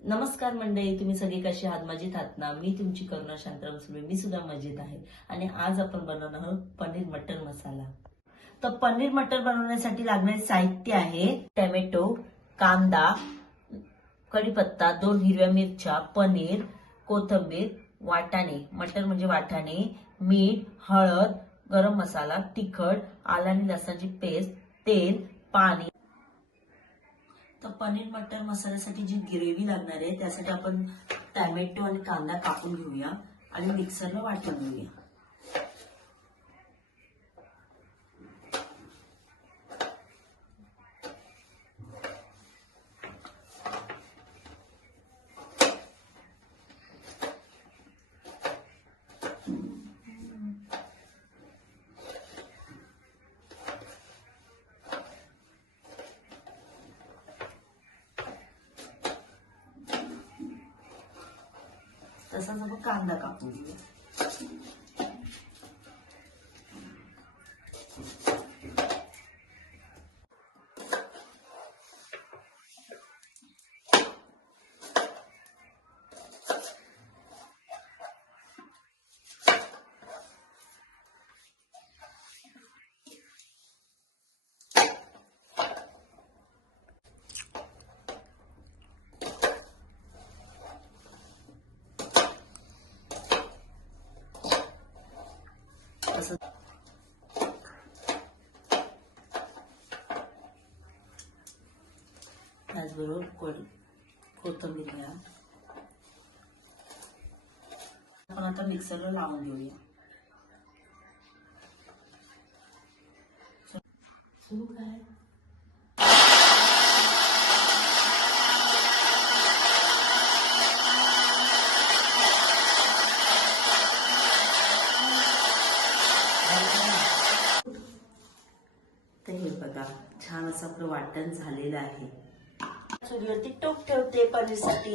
नमस्कार मंडळी, तुम्ही सगळे कसे आहात? मजेत आहात ना? मी तुमची करुणा शांताराम सुर्वे, मी सुद्धा मजेत आहे. आणि आज आपण बनवणार आहोत पनीर मटर मसाला. तर पनीर मटर बनवण्यासाठी लागणारे साहित्य आहे टोमॅटो, कांदा, कढीपत्ता, 2 हिरव्या मिरच्या, पनीर, कोथिंबीर, वाटाणे, मटर म्हणजे वाटाणे, मीठ, हळद, गरम मसाला, तिखट, आलं आणि लसणाची पेस्ट, तेल, पाणी. तर पनीर मटर मसाल्यासाठी जी ग्रेव्ही लागणार आहे त्यासाठी आपण टोमॅटो आणि कांदा कापून घेऊया आणि मिक्सरला वाटून घेऊया. तसाच आपण कांदा कापून घेऊया. त्याचबरोबर कोथिंबीर घ्या. आपण आता मिक्सरला लावून घेऊया. सुरू काय तर हे बघा, छान असं आपलं वाटण झालेलं आहे. चुलीवरती टोप ठेवते पनीरसाठी.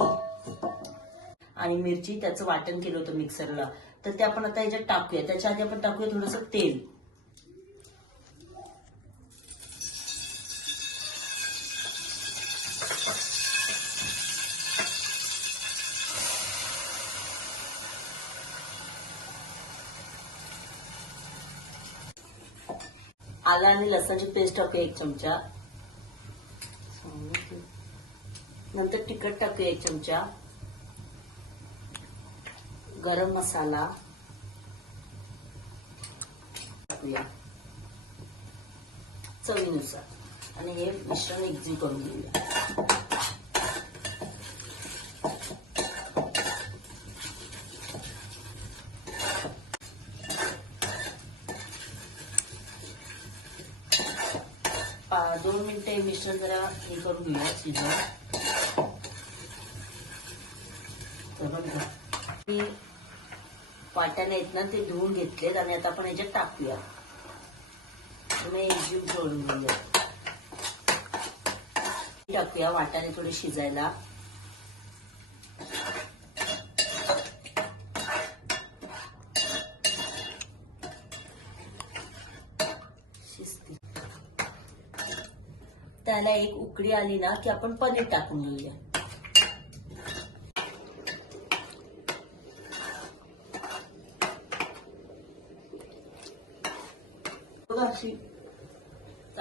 आणि मिरची त्याचं वाटण केलं होतं मिक्सरला, तर ते आपण आता याच्यात टाकूया. त्याच्या आधी आपण टाकूया थोडंसं तेल. आलं आणि लसणाची पेस्ट टाकूया 1 चमचा. नंतर तिखट टाकूया 1 चमचा. गरम मसाला टाकूया चवीनुसार आणि हे मिश्रण एकजीव करून घेऊया. दोन मिनिटे मिश्रण जरा हे करून घेऊया, शिजवून. मी वाटाणे आहेत ना ते धुवून घेतलेत आणि आता आपण याच्यात टाकूया. एकजीव करून घेऊया. टाकूया वाटाणे थोडे शिजायला. त्याला एक उकळी आली ना की आपण पनीर टाकून घेऊया. बघा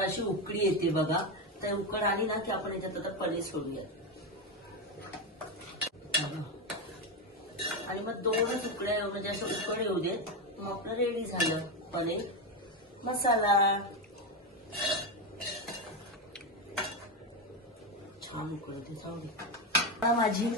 अशी उकळी येते बघा. तर उकळ आली ना की आपण याच्यात आता पनीर सोडूया. आणि मग 2च उकड्या म्हणजे असं उकळ येऊ देत. मग आपलं रेडी झालं पनीर मसाला. छान उकळते. जाऊ माझी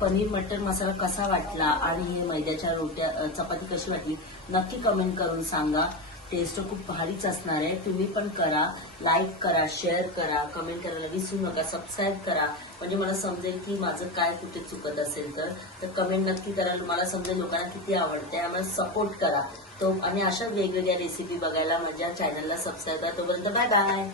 पनीर मटर मसाला कसा वाटला आणि हे मैद्याच्या रोट्या चपाती कशी वाटली नक्की कमेंट करून सांगा. टेस्ट खूप भारीच असणार आहे. तुम्ही पण करा, लाईक करा, शेअर करा, कमेंट करायला विसरू नका, सबस्क्राईब करा. म्हणजे मला समजेल की माझं काय कुठे चुकत असेल तर कमेंट नक्की करा. मला समजेल लोकांना किती आवडते. आम्हाला सपोर्ट करा. आणि अशा वेगवेगळ्या रेसिपी बघायला माझ्या चॅनलला सबस्क्राईब करा. तोपर्यंत बाय बाय.